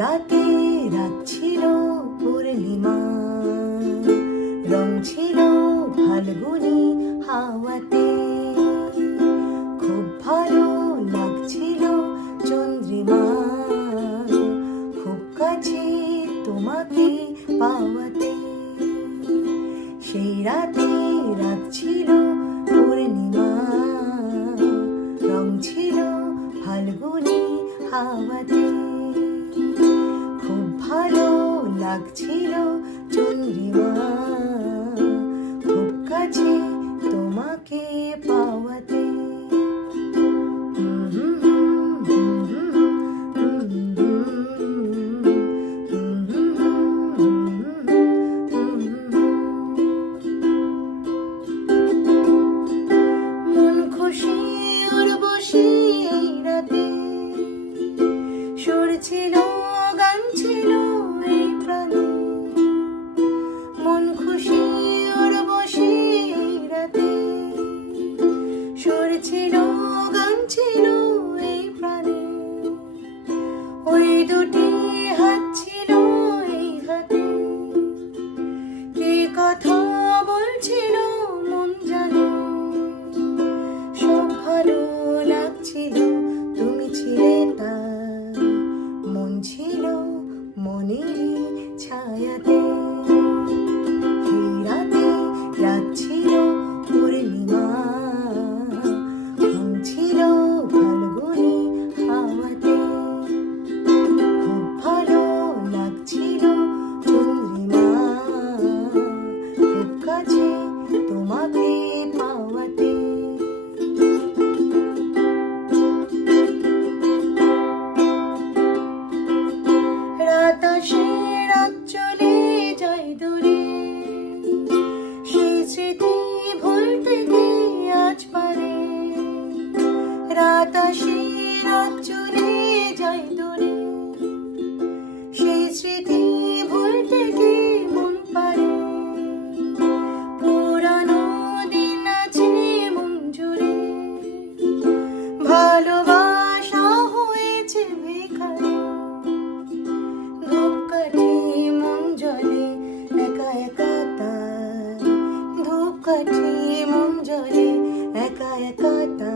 রাতে রাত ছিল পূর্ণিমা, রং ছিল ফাল্গুনি হাওয়াতে। খুব ভালো লাগছিল চন্দ্রিমা, খুব কাছে তোমাকে পাওয়াতে। সেই রাতে রাত ছিল পূর্ণিমা, রং ছিল ফাল্গুনি হাওয়াতে। খুব ভালো লাগছিল চন্দ্রিমা, খুব কাছে তোমাকে পাওয়াতে। মন খুশি উর্বশী এই রাতে, সুর ছিল গান ছিল এই প্রাণে। মন খুশি উর্বশী এই রাতে, সুর ছিল গান ছিল এই প্রাণে। ওই দুটি হাত ছিল এই হাতে, কে কথা বলছিল মন জানে। সব ভালো লাগছিল, তুমি ছিলে তার, মন ছিল মনেরই ছায়াতে। সেই রাতে রাত ছিল পূর্ণিমা, রং ছিল ফাল্গুনি হাওয়াতে। খুব ভালো লাগছিল চন্দ্রিমা, খুব কাছে তোমাকে পাওয়াতে। রাত আসে রাত চলে যায় দূরে, সেই স্মৃতি ভুলতে কি আজ পারে। রাত আসে রাত চলে যায় দূরে, সেই স্মৃতি ভুলতে কি মন পারে। পুরানো দিন আছে মন জুড়ে, ভালোবাসা হয়েছে ভিখারি। ধূপকাঠি মন জ্বলে একা একা তার, ধূপকাঠি মন জ্বলে একা একা তার।